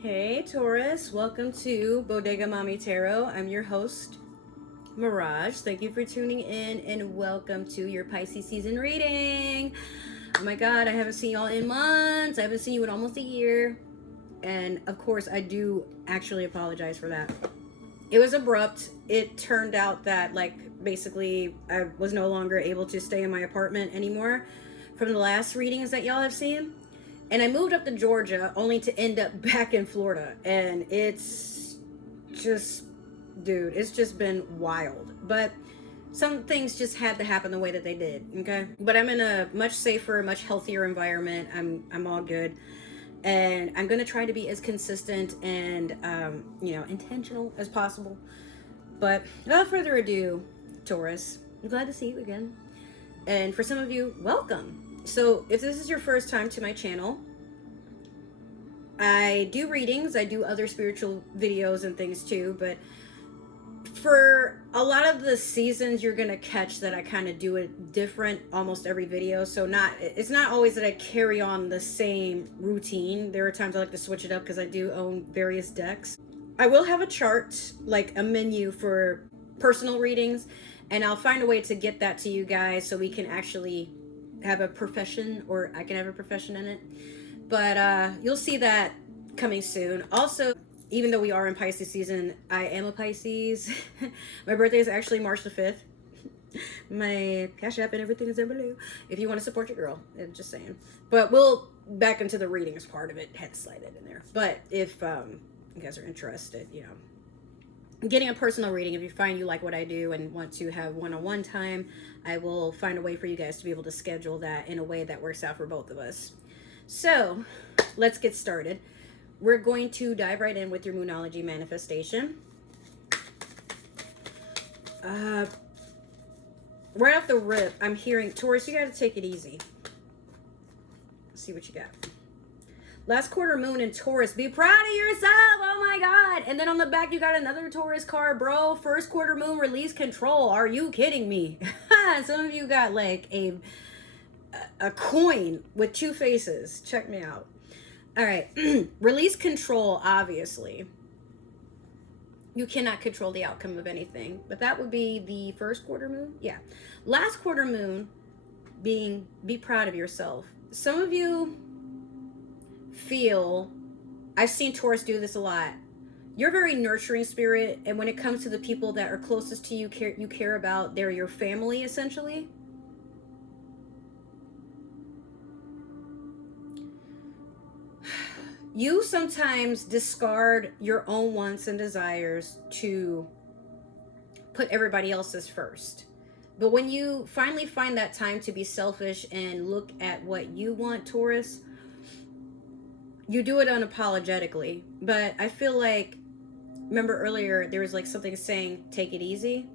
Hey Taurus, welcome to Bodega Mamí Tarot. I'm your host, Miraj. Thank you for tuning in and welcome to your Pisces season reading. Oh my god, I haven't seen y'all in months. I haven't seen you in almost a year. And of course, I do actually apologize for that. It was abrupt. It turned out that, basically, I was no longer able to stay in my apartment anymore from the last readings that y'all have seen. And I moved up to Georgia only to end up back in Florida. And it's just, dude, it's just been wild. But some things just had to happen the way that they did, okay? But I'm in a much safer, much healthier environment. I'm all good. And I'm going to try to be as consistent and, intentional as possible. But without further ado, Taurus, I'm glad to see you again. And for some of you, welcome. So if this is your first time to my channel, I do readings, I do other spiritual videos and things too, but for a lot of the seasons, you're going to catch that I kind of do it different almost every video. So it's not always that I carry on the same routine. There are times I like to switch it up because I do own various decks. I will have a chart, like a menu for personal readings, and I'll find a way to get that to you guys so we can actually have a profession, or I can have a profession in it. But you'll see that coming soon. Also, even though we are in Pisces season, I am a Pisces. My birthday is actually March the 5th. My Cash App and everything is there below if you want to support your girl. I'm just saying. But we'll back into the readings part of it. Had to slide it in there. But if you guys are interested, getting a personal reading, if you find you like what I do and want to have one-on-one time, I will find a way for you guys to be able to schedule that in a way that works out for both of us. So let's get started. We're going to dive right in with your Moonology manifestation. Right off the rip, I'm hearing, Taurus, you got to take it easy. Let's see what you got. Last quarter moon in Taurus. Be proud of yourself. Oh my God. And then on the back, you got another Taurus card, bro. First quarter moon, release control. Are you kidding me? Some of you got like a coin with two faces. Check me out. All right. Release control, obviously. You cannot control the outcome of anything. But that would be the first quarter moon. Yeah. Last quarter moon being be proud of yourself. Some of you feel, I've seen Taurus do this a lot. You're a very nurturing spirit, and when it comes to the people that are closest to you, you care about, they're your family essentially. You sometimes discard your own wants and desires to put everybody else's first. But when you finally find that time to be selfish and look at what you want, Taurus, you do it unapologetically. But I feel like, remember earlier, there was like something saying, take it easy.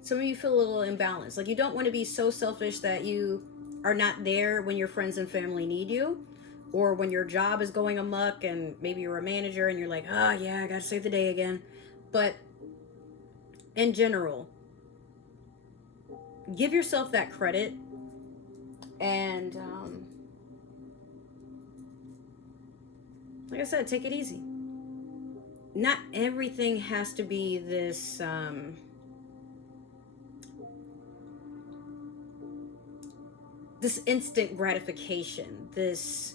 Some of you feel a little imbalanced. Like you don't want to be so selfish that you are not there when your friends and family need you, or when your job is going amok and maybe you're a manager and you're like, oh yeah, I gotta save the day again. But in general, give yourself that credit. And like I said, take it easy. Not everything has to be this this instant gratification, this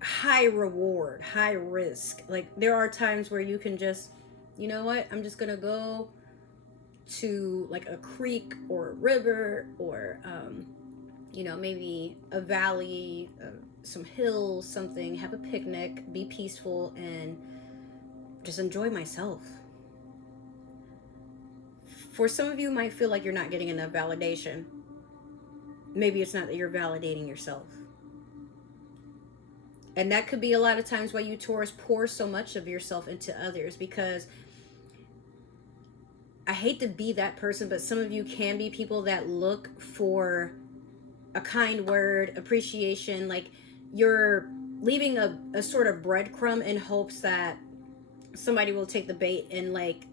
high reward, high risk. Like there are times where you can just, you know what, I'm just gonna go to like a creek or a river or maybe a valley, some hills, something, have a picnic, be peaceful, and just enjoy myself. For some of you, might feel like you're not getting enough validation. Maybe it's not that you're validating yourself. And that could be a lot of times why you Taurus pour so much of yourself into others, because I hate to be that person, but some of you can be people that look for a kind word, appreciation, like you're leaving a sort of breadcrumb in hopes that somebody will take the bait and like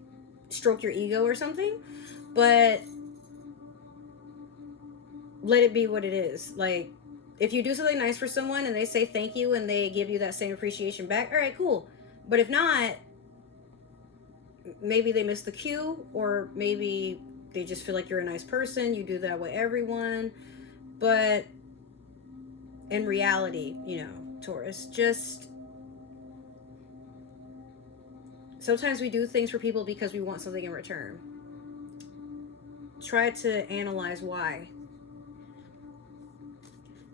stroke your ego or something. But let it be what it is. Like if you do something nice for someone and they say thank you and they give you that same appreciation back, all right, cool. But if not, maybe they missed the cue, or maybe they just feel like you're a nice person. You do that with everyone. But in reality, Taurus, just sometimes we do things for people because we want something in return. Try to analyze why.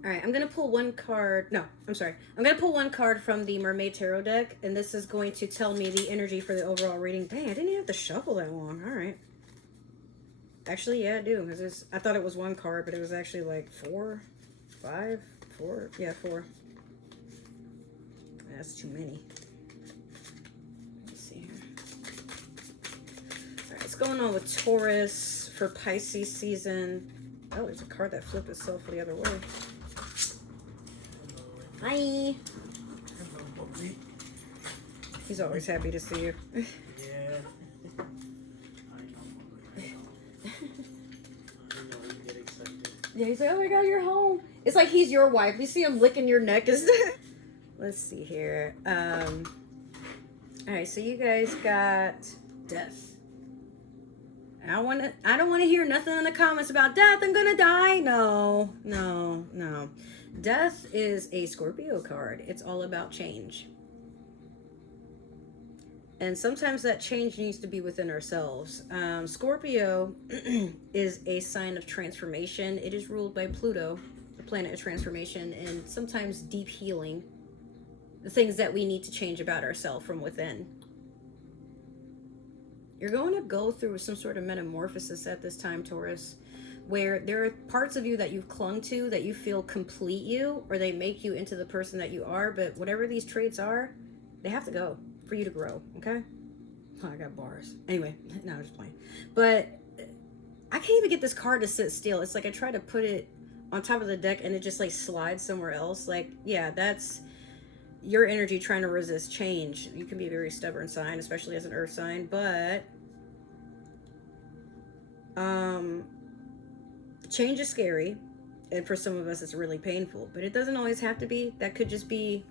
All right, I'm going to pull one card. No, I'm sorry. I'm going to pull one card from the Mermaid Tarot deck, and this is going to tell me the energy for the overall reading. Dang, I didn't even have to shuffle that long. All right. Actually, yeah, I do. Because I thought it was one card, but it was actually like 4, 5, 4. Yeah, 4. That's too many. Let's see here. All right, what's going on with Taurus for Pisces season? Oh, there's a card that flipped itself the other way. Hi. He's always happy to see you. Yeah. Yeah, he's like, oh my god, you're home. It's like he's your wife. You see him licking your neck. Let's see here. Alright, so you guys got death. I don't want to hear nothing in the comments about death. I'm gonna die. No. Death is a Scorpio card. It's all about change. And sometimes that change needs to be within ourselves. Scorpio is a sign of transformation. It is ruled by Pluto, the planet of transformation, and sometimes deep healing. The things that we need to change about ourselves from within. You're going to go through some sort of metamorphosis at this time, Taurus, where there are parts of you that you've clung to that you feel complete you, or they make you into the person that you are. But whatever these traits are, they have to go for you to grow, okay? Oh, I got bars. Anyway, no, I'm just playing. But I can't even get this card to sit still. It's like I try to put it on top of the deck and it just like slides somewhere else. Like, yeah, that's your energy trying to resist change. You can be a very stubborn sign, especially as an earth sign, but change is scary, and for some of us it's really painful, but it doesn't always have to be. That could just be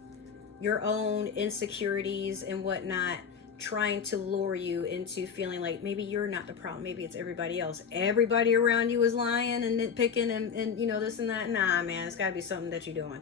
your own insecurities and whatnot trying to lure you into feeling like maybe you're not the problem, maybe it's everybody else. Everybody around you is lying and nitpicking and this and that. Nah, man, it's got to be something that you're doing.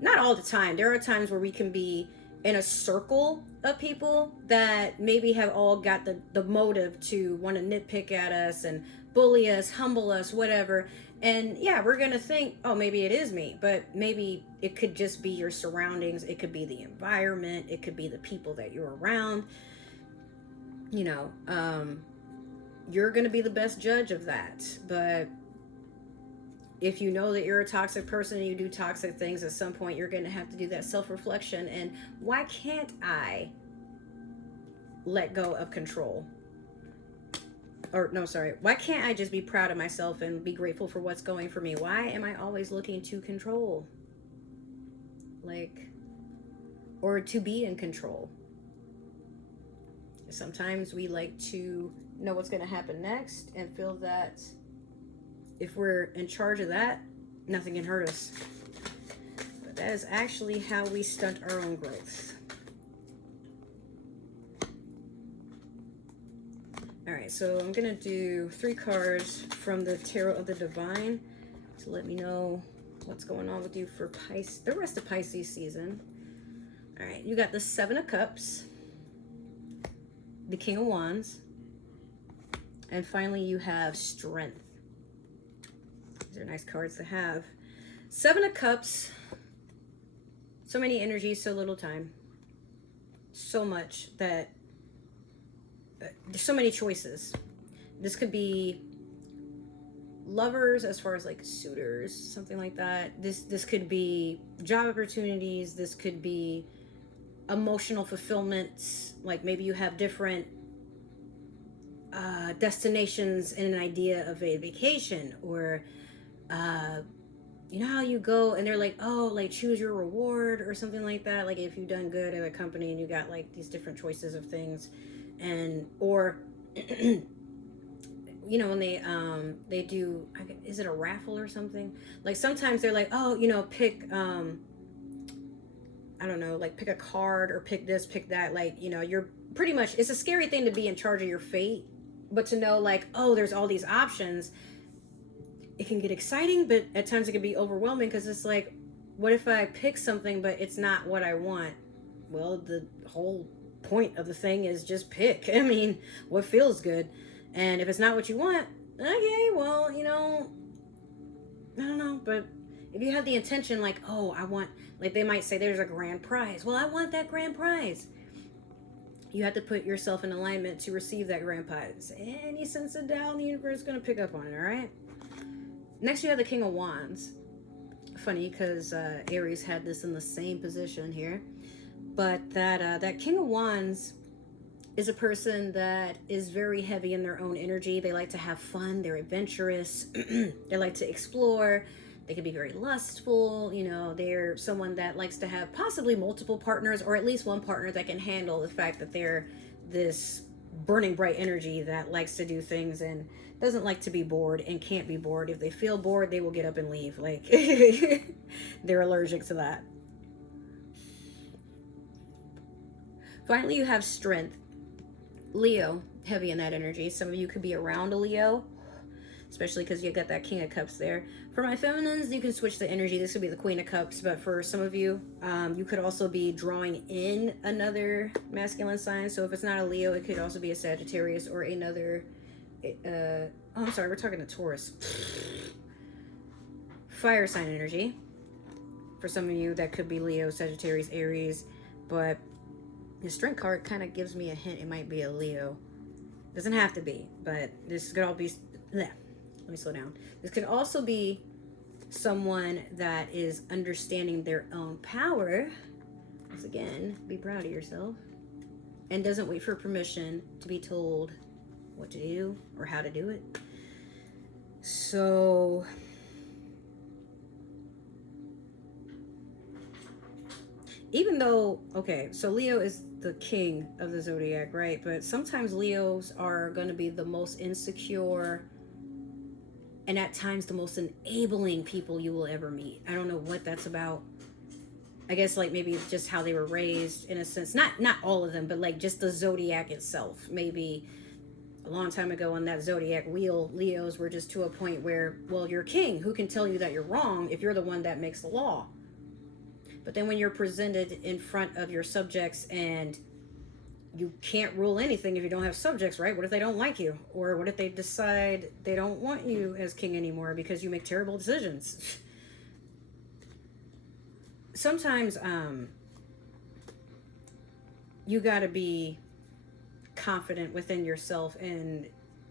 Not all the time. There are times where we can be in a circle of people that maybe have all got the motive to want to nitpick at us and bully us, humble us, whatever. And yeah, we're going to think, oh, maybe it is me. But maybe it could just be your surroundings. It could be the environment. It could be the people that you're around. You're going to be the best judge of that. But if you know that you're a toxic person and you do toxic things, at some point you're going to have to do that self-reflection. And why can't I let go of control? Why can't I just be proud of myself and be grateful for what's going for me? Why am I always looking to control? Or to be in control? Sometimes we like to know what's going to happen next and feel that if we're in charge of that, nothing can hurt us. But that is actually how we stunt our own growth. All right, so I'm going to do 3 cards from the Tarot of the Divine to let me know what's going on with you for the rest of Pisces season. All right, you got the 7 of Cups, the King of Wands, and finally you have Strength. These are nice cards to have. 7 of Cups, so many energies, so little time. So much that there's so many choices. This could be lovers as far as like suitors, something like that. This could be job opportunities. This could be emotional fulfillment. Like maybe you have different destinations and an idea of a vacation, or you know how you go and they're like, oh, like choose your reward or something like that. Like if you've done good at a company and you got like these different choices of things. And or you know, when they do, is it a raffle or something? Like sometimes they're like, oh, you know, pick I don't know, like pick a card or pick this, pick that. Like, you know, you're pretty much, it's a scary thing to be in charge of your fate, but to know like, oh, there's all these options, it can get exciting, but at times it can be overwhelming because it's like, what if I pick something but it's not what I want? Well, the whole point of the thing is just pick. I mean, what feels good? And if it's not what you want, okay, well, you know, I don't know, but if you have the intention, like, oh, I want, like they might say there's a grand prize. Well, I want that grand prize. You have to put yourself in alignment to receive that grand prize. And you sense it down, the universe is going to pick up on it, all right? Next, you have the King of Wands. Funny, because Aries had this in the same position here. But that King of Wands is a person that is very heavy in their own energy. They like to have fun. They're adventurous. They like to explore. They can be very lustful. You know, they're someone that likes to have possibly multiple partners, or at least one partner that can handle the fact that they're this burning bright energy that likes to do things and doesn't like to be bored and can't be bored. If they feel bored, they will get up and leave. Like, they're allergic to that. Finally, you have Strength. Leo, heavy in that energy. Some of you could be around a Leo, especially because you got that King of Cups there. For my feminines, you can switch the energy. This could be the Queen of Cups, but for some of you, you could also be drawing in another masculine sign. So if it's not a Leo, it could also be a Sagittarius or another, oh, I'm sorry, we're talking to Taurus. Fire sign energy. For some of you, that could be Leo, Sagittarius, Aries, but the Strength card kind of gives me a hint it might be a Leo. Doesn't have to be, but this could all be, let me slow down. This could also be someone that is understanding their own power. Once again, be proud of yourself. And doesn't wait for permission to be told what to do or how to do it. So even though, okay, so Leo is the king of the zodiac, right? But sometimes Leos are going to be the most insecure and at times the most enabling people you will ever meet. I don't know what that's about. I guess like maybe it's just how they were raised in a sense. Not all of them, but like just the zodiac itself. Maybe a long time ago on that zodiac wheel, Leos were just to a point where, well, you're king. Who can tell you that you're wrong if you're the one that makes the law? But then when you're presented in front of your subjects and you can't rule anything if you don't have subjects, right? What if they don't like you? Or what if they decide they don't want you as king anymore because you make terrible decisions? Sometimes you got to be confident within yourself and,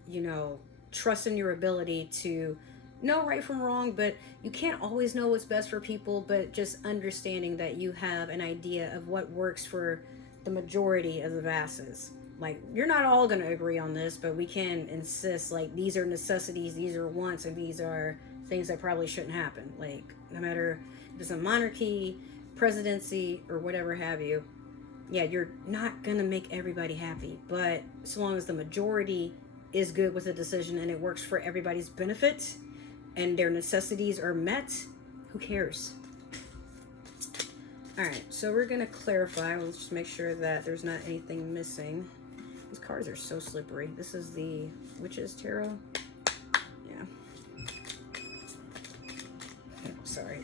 you know, trust in your ability to know right from wrong, but you can't always know what's best for people, but just understanding that you have an idea of what works for the majority of the masses. Like, you're not all going to agree on this, but we can insist, like, these are necessities, these are wants, and these are things that probably shouldn't happen. Like, no matter if it's a monarchy, presidency, or whatever have you, yeah, you're not going to make everybody happy, but so long as the majority is good with the decision and it works for everybody's benefit, and their necessities are met, who cares? All right, so we're going to clarify. We'll just make sure that there's not anything missing. These cards are so slippery. This is the Witch's Tarot. Yeah. Sorry.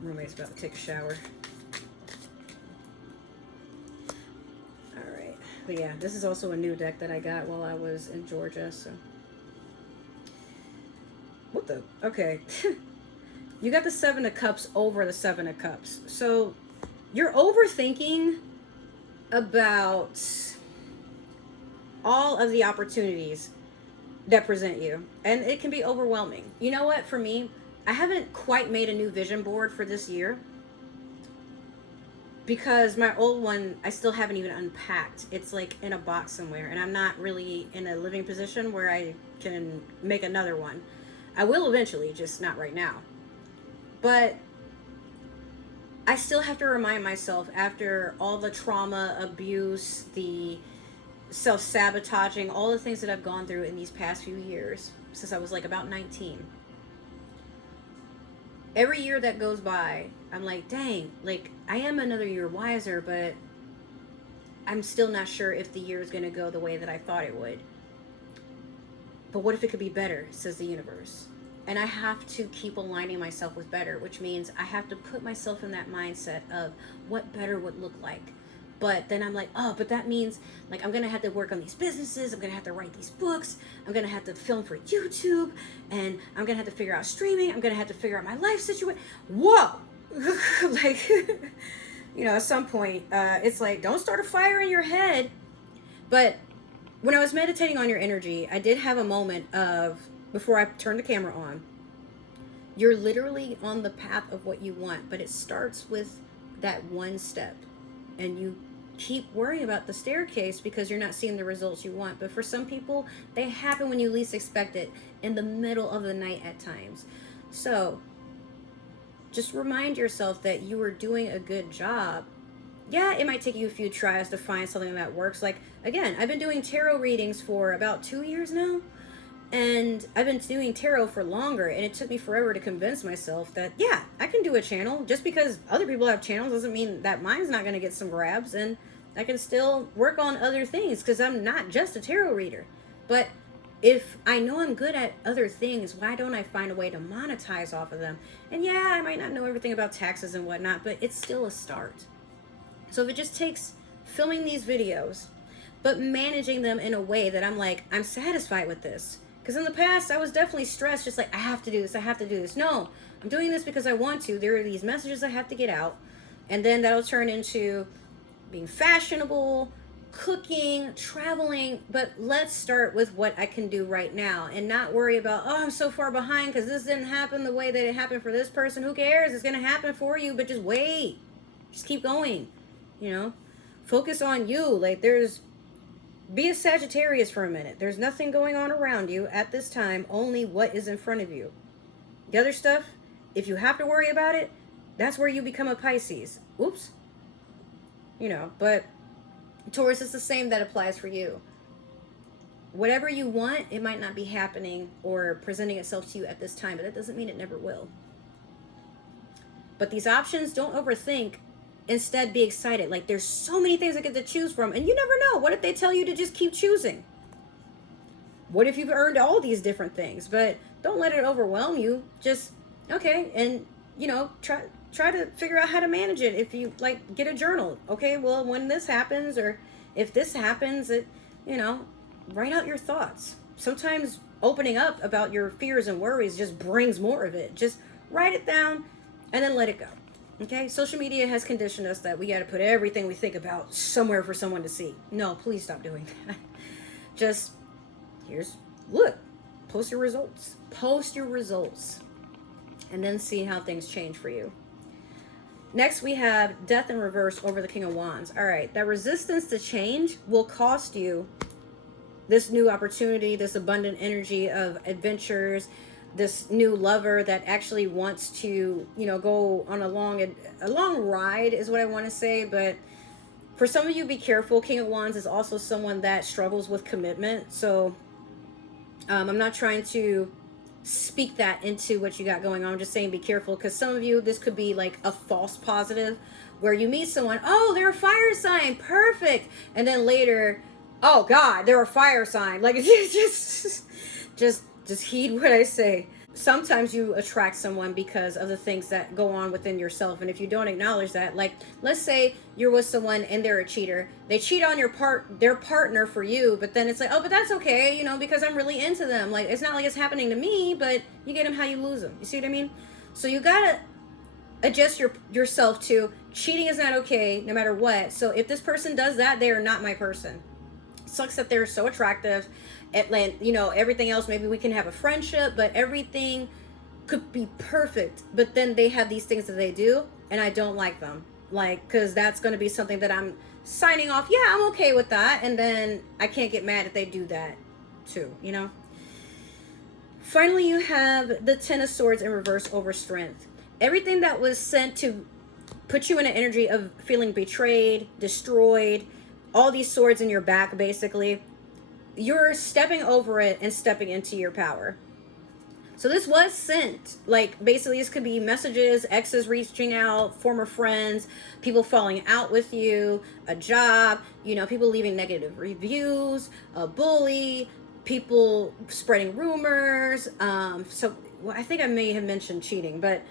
Roommate's about to take a shower. All right. But yeah, this is also a new deck that I got while I was in Georgia, so. What the? Okay. You got the Seven of Cups over the Seven of Cups. So you're overthinking about all of the opportunities that present you. And it can be overwhelming. You know what? For me, I haven't quite made a new vision board for this year. Because my old one, I still haven't even unpacked. It's like in a box somewhere. And I'm not really in a living position where I can make another one. I will eventually, just not right now. But I still have to remind myself, after all the trauma, abuse, the self-sabotaging, all the things that I've gone through in these past few years since I was like about 19. Every year that goes by, I'm like, dang, like I am another year wiser, but I'm still not sure if the year is going to go the way that I thought it would. But what if it could be better, says the universe. And I have to keep aligning myself with better, which means I have to put myself in that mindset of what better would look like. But then I'm like, oh, but that means like I'm going to have to work on these businesses. I'm going to have to write these books. I'm going to have to film for YouTube. And I'm going to have to figure out streaming. I'm going to have to figure out my life situation. Whoa! Like, you know, at some point, it's like, don't start a fire in your head. But when I was meditating on your energy, I did have a moment of, before I turned the camera on, you're literally on the path of what you want, but it starts with that one step. And you keep worrying about the staircase because you're not seeing the results you want. But for some people, they happen when you least expect it, in the middle of the night at times. So just remind yourself that you are doing a good job. Yeah, it might take you a few tries to find something that works. Like, again, I've been doing tarot readings for about 2 years now. And I've been doing tarot for longer, and it took me forever to convince myself that, yeah, I can do a channel. Just because other people have channels doesn't mean that mine's not going to get some grabs, and I can still work on other things because I'm not just a tarot reader. But if I know I'm good at other things, why don't I find a way to monetize off of them? And yeah, I might not know everything about taxes and whatnot, but it's still a start. So if it just takes filming these videos, but managing them in a way that I'm like, I'm satisfied with this. Because in the past, I was definitely stressed, just like, I have to do this, I have to do this. No, I'm doing this because I want to. There are these messages I have to get out. And then that'll turn into being fashionable, cooking, traveling. But let's start with what I can do right now and not worry about, oh, I'm so far behind because this didn't happen the way that it happened for this person. Who cares? It's going to happen for you, but just wait. Just keep going, you know? Focus on you. Like, be a Sagittarius for a minute. There's nothing going on around you at this time, only what is in front of you. The other stuff, if you have to worry about it, that's where you become a Pisces. Oops. You know, but Taurus, is the same that applies for you. Whatever you want, it might not be happening or presenting itself to you at this time, but that doesn't mean it never will. But these options, don't overthink. Instead, be excited. Like, there's so many things I get to choose from, and you never know. What if they tell you to just keep choosing? What if you've earned all these different things? But don't let it overwhelm you. Just, okay, and, you know, try to figure out how to manage it. If you, like, get a journal. Okay, well, when this happens, or if this happens, you know, write out your thoughts. Sometimes opening up about your fears and worries just brings more of it. Just write it down, and then let it go. Okay, social media has conditioned us that we got to put everything we think about somewhere for someone to see. No, please stop doing that. Just, look, post your results. Post your results. And then see how things change for you. Next, we have Death in reverse over the King of Wands. All right, that resistance to change will cost you this new opportunity, this abundant energy of adventures, this new lover that actually wants to, you know, go on a long ride is what I want to say. But for some of you, be careful. King of Wands is also someone that struggles with commitment. So I'm not trying to speak that into what you got going on. I'm just saying be careful, because some of you, this could be like a false positive where you meet someone, oh, they're a fire sign, perfect, and then later, oh God, they're a fire sign. Like, just heed what I say. Sometimes you attract someone because of the things that go on within yourself. And if you don't acknowledge that, like, let's say you're with someone and they're a cheater. They cheat on their partner for you, but then it's like, oh, but that's okay, you know, because I'm really into them. Like, it's not like it's happening to me, but you get them how you lose them. You see what I mean? So you gotta adjust yourself to cheating is not okay no matter what. So if this person does that, they are not my person. It sucks that they're so attractive. You know, everything else, maybe we can have a friendship, but everything could be perfect. But then they have these things that they do, and I don't like them. Like, because that's going to be something that I'm signing off. Yeah, I'm okay with that. And then I can't get mad if they do that too, you know? Finally, you have the Ten of Swords in reverse over Strength. Everything that was sent to put you in an energy of feeling betrayed, destroyed, all these swords in your back, basically. You're stepping over it and stepping into your power. So this was sent. Like, basically, this could be messages, exes reaching out, former friends, people falling out with you, a job, you know, people leaving negative reviews, a bully, people spreading rumors. So well, I think I may have mentioned cheating, but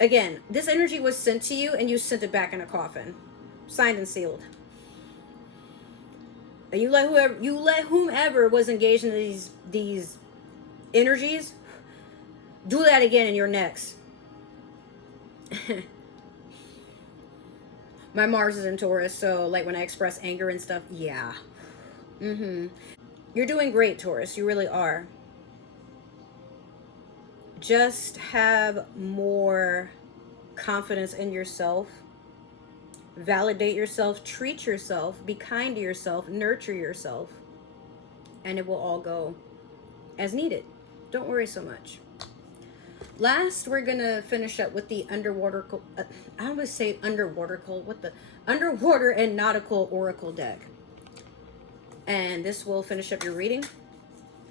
again, this energy was sent to you and you sent it back in a coffin, signed and sealed. And you let whomever was engaged in these energies do that again in your next. My Mars is in Taurus, so like when I express anger and stuff, yeah. You're doing great, Taurus. You really are. Just have more confidence in yourself. Validate yourself, treat yourself, be kind to yourself, nurture yourself, and it will all go as needed. Don't worry so much. Last, we're gonna finish up with the underwater. I always say underwater. What the underwater and nautical oracle deck, and this will finish up your reading.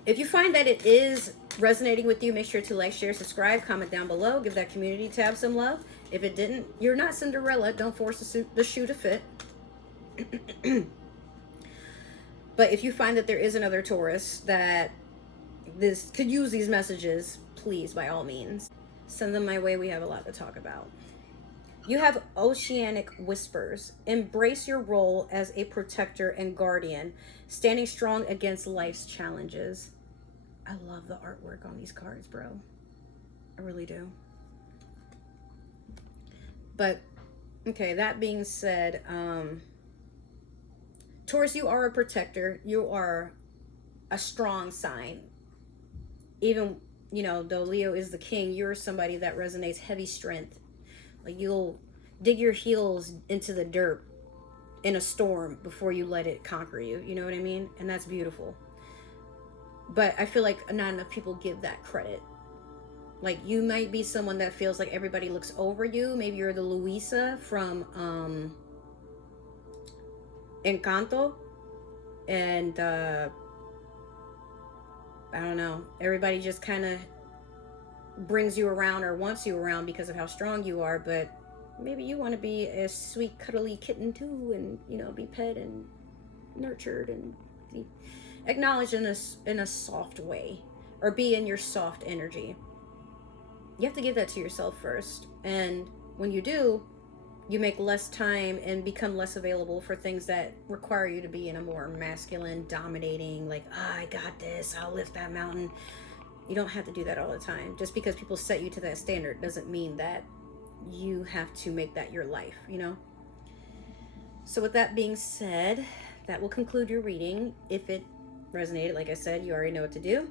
If you find that it is resonating with you, make sure to like, share, subscribe, comment down below, give that community tab some love. If it didn't, you're not Cinderella. Don't force the shoe to fit. But if you find that there is another Taurus that this could use these messages, please, by all means, send them my way. We have a lot to talk about. You have oceanic whispers. Embrace your role as a protector and guardian, standing strong against life's challenges. I love the artwork on these cards, bro. I really do. But, okay, that being said, Taurus, you are a protector. You are a strong sign. Even, you know, though Leo is the king, you're somebody that resonates heavy strength. Like, you'll dig your heels into the dirt in a storm before you let it conquer you. You know what I mean? And that's beautiful. But I feel like not enough people give that credit. Like, you might be someone that feels like everybody looks over you. Maybe you're the Luisa from Encanto. And I don't know. Everybody just kind of brings you around or wants you around because of how strong you are. But maybe you want to be a sweet, cuddly kitten too, and, you know, be pet and nurtured and be acknowledged in a soft way, or be in your soft energy. You have to give that to yourself first. And when you do, you make less time and become less available for things that require you to be in a more masculine, dominating, like, I got this, I'll lift that mountain. You don't have to do that all the time. Just because people set you to that standard doesn't mean that you have to make that your life, you know? So with that being said, that will conclude your reading. If it resonated, like I said, you already know what to do.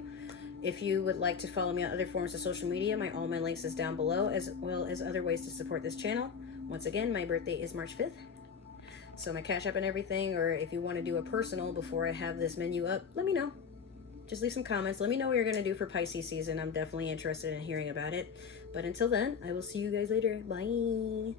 If you would like to follow me on other forms of social media, all my links is down below, as well as other ways to support this channel. Once again, my birthday is March 5th. So my Cash App and everything, or if you want to do a personal before I have this menu up, let me know. Just leave some comments. Let me know what you're going to do for Pisces season. I'm definitely interested in hearing about it. But until then, I will see you guys later. Bye.